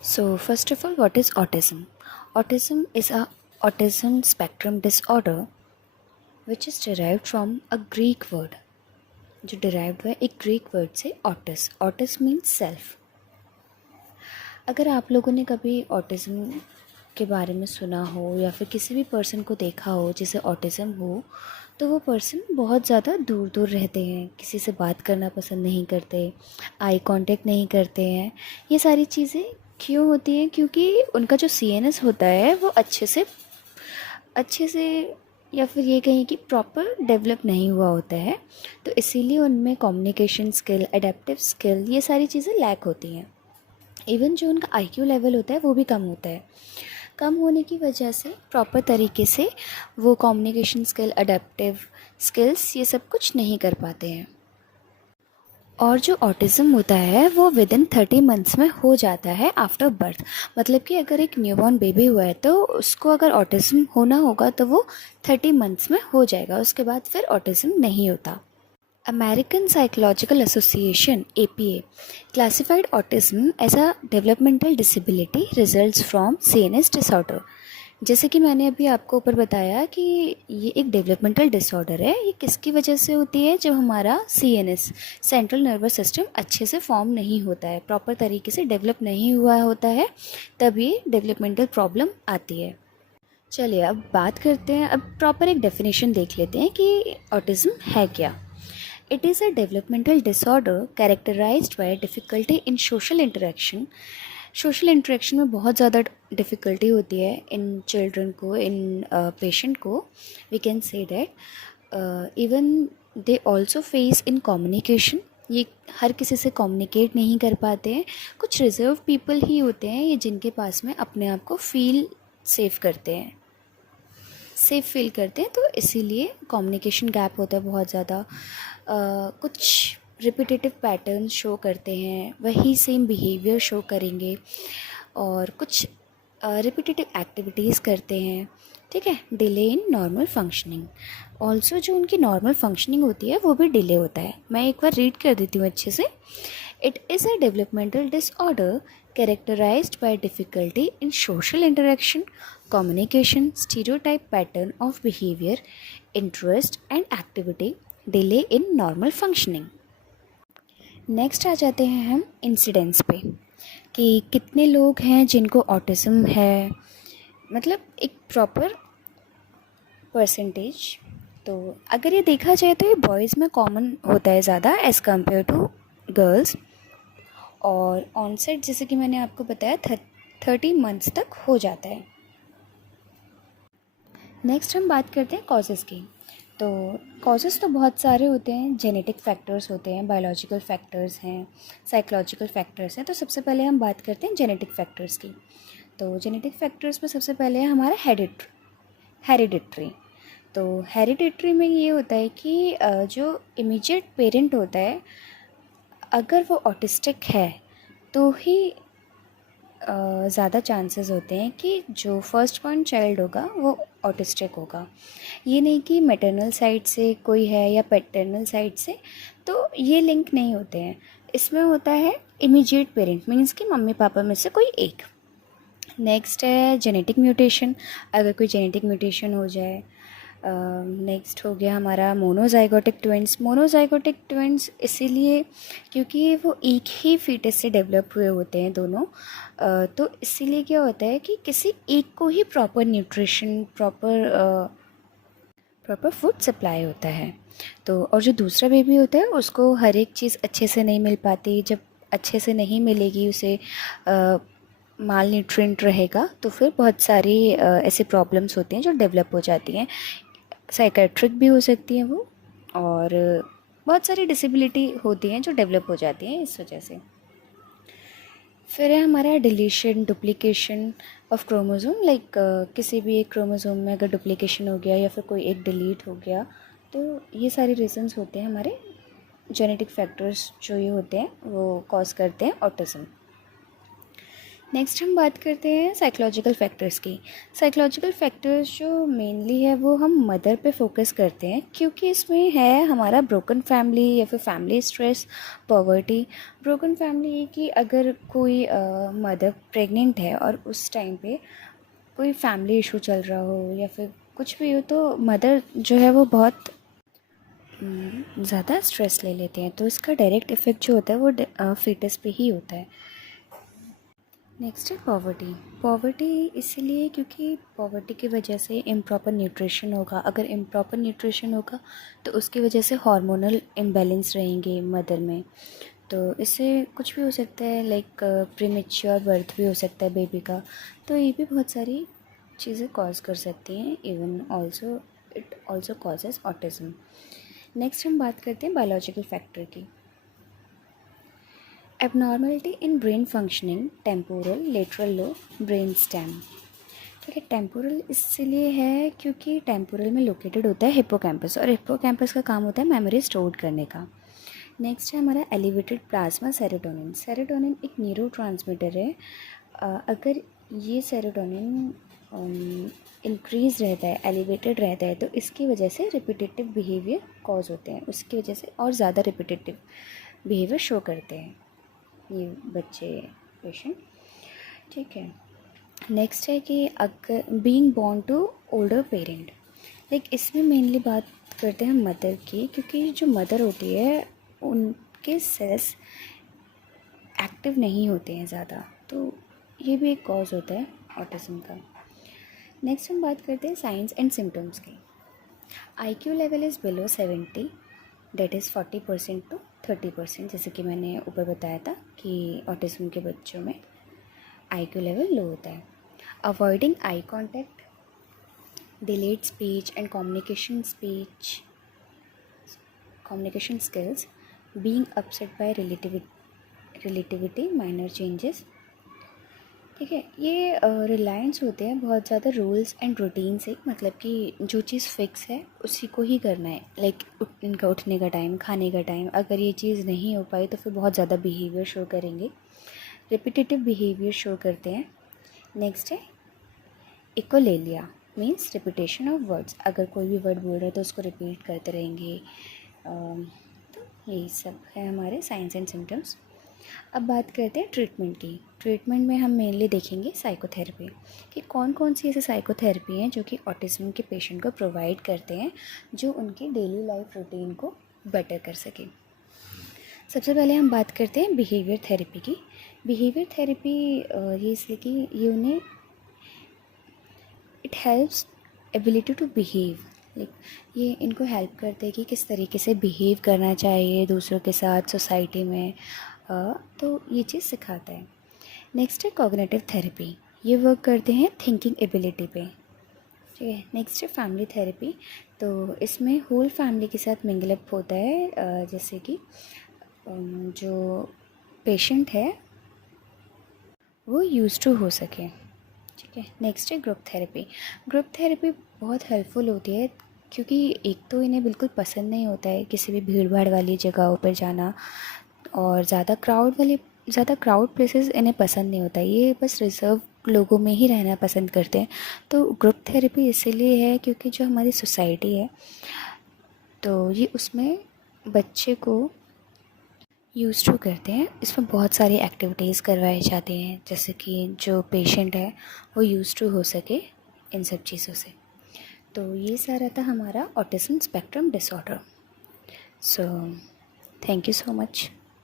So, first of all, what is autism? Autism is a autism spectrum disorder which is derived from a Greek word जो derived हुआ है एक Greek word से Ottis means self. अगर आप लोगों ने कभी ऑटिज्म के बारे में सुना हो या फिर किसी भी पर्सन को देखा हो जिसे ऑटिज्म हो, तो वो पर्सन बहुत ज़्यादा दूर दूर रहते हैं, किसी से बात करना पसंद नहीं करते, आई कांटेक्ट नहीं करते हैं। ये सारी चीज़ें क्यों होती हैं? क्योंकि उनका जो सीएनएस होता है वो अच्छे से या फिर ये कहें कि प्रॉपर डेवलप नहीं हुआ होता है, तो इसीलिए उनमें कम्युनिकेशन स्किल, एडेप्टिव स्किल, ये सारी चीज़ें लैक होती हैं। इवन जो उनका आईक्यू लेवल होता है वो भी कम होता है। कम होने की वजह से प्रॉपर तरीके से वो कम्युनिकेशन स्किल, अडेप्टिव स्किल्स, ये सब कुछ नहीं कर पाते हैं। और जो ऑटिज़म होता है वो विद इन 30 मंथ्स में हो जाता है आफ्टर बर्थ। मतलब कि अगर एक न्यूबॉर्न बेबी हुआ है तो उसको अगर ऑटिज़म होना होगा तो वो 30 मंथ्स में हो जाएगा, उसके बाद फिर ऑटिज़म नहीं होता। American psychological association APA classified autism as a developmental disability results from CNS disorder। जैसे कि मैंने अभी आपको ऊपर बताया कि ये एक डेवलपमेंटल डिसऑर्डर है। ये किसकी वजह से होती है? जब हमारा CNS सेंट्रल नर्वस सिस्टम अच्छे से फॉर्म नहीं होता है, प्रॉपर तरीके से डेवलप नहीं हुआ होता है, तब ये डेवलपमेंटल प्रॉब्लम आती है। चलिए अब बात करते हैं, अब प्रॉपर एक डेफिनेशन देख लेते हैं कि ऑटिज़म है क्या। It is a developmental disorder characterized by difficulty in social interaction। Social interaction में बहुत ज़्यादा डिफ़िकल्टी होती है इन चिल्ड्रन को, इन पेशेंट को। We can say that even they also face in communication. ये हर किसी से कम्युनिकेट नहीं कर पाते हैं। कुछ रिजर्व पीपल ही होते हैं ये जिनके पास में अपने आप को सेफ फील करते हैं, तो इसीलिए कम्युनिकेशन गैप होता है बहुत ज़्यादा। कुछ रिपीटेटिव पैटर्न शो करते हैं, वही सेम बिहेवियर शो करेंगे, और कुछ रिपीटेटिव एक्टिविटीज़ करते हैं। ठीक है, delay in normal functioning. Also जो उनकी नॉर्मल फंक्शनिंग होती है वो भी डिले होता है। मैं एक बार रीड कर देती हूँ अच्छे से। It is a developmental disorder characterized by difficulty in social interaction, communication, stereotype pattern of behavior, interest and activity, delay in normal functioning। Next आ जाते हैं हम इंसिडेंट्स पे कि कितने लोग हैं जिनको ऑटिज़म है, मतलब एक प्रॉपर परसेंटेज। तो अगर ये देखा जाए तो ये बॉयज़ में कॉमन होता है ज़्यादा एज़ कम्पेयर टू गर्ल्स। और ऑनसेट जैसे कि मैंने आपको बताया 30 मंथ्स तक हो जाता है। नेक्स्ट हम बात करते हैं कॉजेज़ की। तो कॉजेज़ तो बहुत सारे होते हैं, जेनेटिक फैक्टर्स होते हैं, बायोलॉजिकल फैक्टर्स हैं, साइकोलॉजिकल फैक्टर्स हैं। तो सबसे पहले हम बात करते हैं जेनेटिक फैक्टर्स की। तो जेनेटिक फैक्टर्स में सबसे पहले है हमारा हेरिडिट्री। तो हेरिडिट्री में ये होता है कि जो इमीडिएट पेरेंट होता है अगर वो ऑटिस्टिक है तो ही ज़्यादा चांसेस होते हैं कि जो फर्स्ट बॉर्न चाइल्ड होगा वो ऑटिस्टिक होगा। ये नहीं कि मैटरनल साइड से कोई है या पैटर्नल साइड से, तो ये लिंक नहीं होते हैं। इसमें होता है इमीडिएट पेरेंट, मीन्स कि मम्मी पापा में से कोई एक। नेक्स्ट है जेनेटिक म्यूटेशन, अगर कोई जेनेटिक म्यूटेशन हो जाए। नेक्स्ट हो गया हमारा मोनोजाइगोटिक ट्विंस इसीलिए क्योंकि वो एक ही फीटस से डेवलप हुए होते हैं दोनों। तो इसीलिए क्या होता है कि किसी एक को ही proper nutrition, proper food supply होता है। तो और जो दूसरा बेबी होता है उसको हर एक चीज़ अच्छे से नहीं मिल पाती। जब अच्छे से नहीं मिलेगी उसे, माल न्यूट्रिएंट रहेगा, तो फिर बहुत सारी ऐसे प्रॉब्लम्स होती हैं जो डेवलप हो जाती हैं। साइकेट्रिक भी हो सकती हैं वो, और बहुत सारी डिसेबिलिटी होती हैं जो डेवलप हो जाती हैं इस वजह से। फिर है हमारा deletion, duplication of chromosome. Like किसी भी एक क्रोमोसोम में अगर डुप्लीकेशन हो गया या फिर कोई एक डिलीट हो गया, तो ये सारे रीजंस होते हैं हमारे जेनेटिक फैक्टर्स जो ये होते हैं वो कॉज करते हैं ऑटिज़म। नेक्स्ट हम बात करते हैं साइकोलॉजिकल फैक्टर्स की। साइकोलॉजिकल फैक्टर्स जो मेनली है वो हम मदर पे फोकस करते हैं, क्योंकि इसमें है हमारा ब्रोकन फैमिली या फिर family stress, poverty. Broken family कि अगर कोई मदर प्रेग्नेंट है और उस टाइम पे कोई फैमिली इशू चल रहा हो या फिर कुछ भी हो, तो मदर जो है वो बहुत ज़्यादा स्ट्रेस ले लेते हैं, तो इसका डायरेक्ट इफ़ेक्ट जो होता है वो फीटस पे ही होता है। नेक्स्ट है पॉवर्टी। पॉवर्टी इसलिए क्योंकि पॉवर्टी की वजह से इम्प्रॉपर न्यूट्रिशन होगा। अगर इम्प्रॉपर न्यूट्रिशन होगा तो उसकी वजह से हार्मोनल इम्बैलेंस रहेंगे मदर में, तो इससे कुछ भी हो सकता है, लाइक प्रीमेच्योर बर्थ भी हो सकता है बेबी का। तो ये भी बहुत सारी चीज़ें कॉज कर सकती हैं। Even also it also causes autism. Next हम बात करते हैं बायोलॉजिकल फैक्टर की। Abnormality in brain functioning, temporal lateral lobe brain stem. ठीक है, टेम्पोरल इसलिए है क्योंकि टेम्पोरल में लोकेटेड होता है हिप्पोकैम्पस, और हिप्पोकैम्पस का काम होता है मेमोरी स्टोर करने का। नेक्स्ट है हमारा एलिवेटेड प्लाज्मा सेरोटोनिन। सेरोटोनिन एक न्यूरोट्रांसमीटर है। अगर ये सेरोटोनिन इंक्रीज रहता है, एलिवेटेड रहता है, तो इसकी वजह से रिपीटेटिव बिहेवियर कॉज होते हैं, उसकी वजह से और ज़्यादा रिपीटेटिव बिहेवियर शो करते हैं ये बच्चे, पेशेंट। ठीक है, नेक्स्ट है कि अगर being born to older parent, like इसमें मेनली बात करते हैं मदर की, क्योंकि जो मदर होती है उनके सेल्स एक्टिव नहीं होते हैं ज़्यादा, तो ये भी एक कॉज होता है ऑटिज़म का। नेक्स्ट हम बात करते हैं साइंस एंड सिम्टम्स की। IQ level is below 70, that is 40% to 30%। जैसे कि मैंने ऊपर बताया था कि ऑटिज़म के बच्चों में IQ लेवल लो होता है। Avoiding eye contact, delayed speech and communication skills, being upset by relativity, minor changes. ठीक है, ये रिलायंस होते हैं बहुत ज़्यादा रूल्स एंड रूटीन से, मतलब कि जो चीज़ फिक्स है उसी को ही करना है। लाइक इनका उठने का टाइम, खाने का टाइम, अगर ये चीज़ नहीं हो पाई तो फिर बहुत ज़्यादा बिहेवियर शो करेंगे, रिपीटेटिव बिहेवियर शो करते हैं। नेक्स्ट है echolalia, means repetition of words. अगर कोई भी वर्ड बोल रहे हैं तो उसको रिपीट करते रहेंगे। तो यही सब है हमारे साइंस एंड सिम्टम्स। अब बात करते हैं ट्रीटमेंट की। ट्रीटमेंट में हम मेनली देखेंगे साइकोथेरेपी, कि कौन कौन सी ऐसी साइकोथेरेपी हैं जो कि ऑटिज़म के पेशेंट को प्रोवाइड करते हैं, जो उनकी डेली लाइफ रूटीन को बेटर कर सके। सबसे पहले हम बात करते हैं बिहेवियर थेरेपी की। बिहेवियर थेरेपी ये इसलिए कि ये उन्हें it helps ability to behave, like ये इनको हेल्प करते हैं कि किस तरीके से बिहेव करना चाहिए दूसरों के साथ, सोसाइटी में। तो ये चीज़ सिखाता है। नेक्स्ट है कॉग्निटिव थेरेपी, ये वर्क करते हैं थिंकिंग एबिलिटी पे। ठीक है, नेक्स्ट है फैमिली थेरेपी, तो इसमें होल फैमिली के साथ मिंगलअप होता है, जैसे कि जो पेशेंट है वो यूज टू हो सके। ठीक है, नेक्स्ट है ग्रुप थेरेपी। ग्रुप थेरेपी बहुत हेल्पफुल होती है, क्योंकि एक तो इन्हें बिल्कुल पसंद नहीं होता है किसी भी भीड़ भाड़ वाली जगहों पर जाना, और ज़्यादा क्राउड प्लेसेस इन्हें पसंद नहीं होता, ये बस रिजर्व लोगों में ही रहना पसंद करते हैं। तो ग्रुप थेरेपी इसीलिए है क्योंकि जो हमारी सोसाइटी है तो ये उसमें बच्चे को यूज़ टू करते हैं। इसमें बहुत सारी एक्टिविटीज़ करवाए जाते हैं, जैसे कि जो पेशेंट है वो यूज़ टू हो सके इन सब चीज़ों से। तो ये सारा था हमारा autism spectrum disorder. So thank you so much.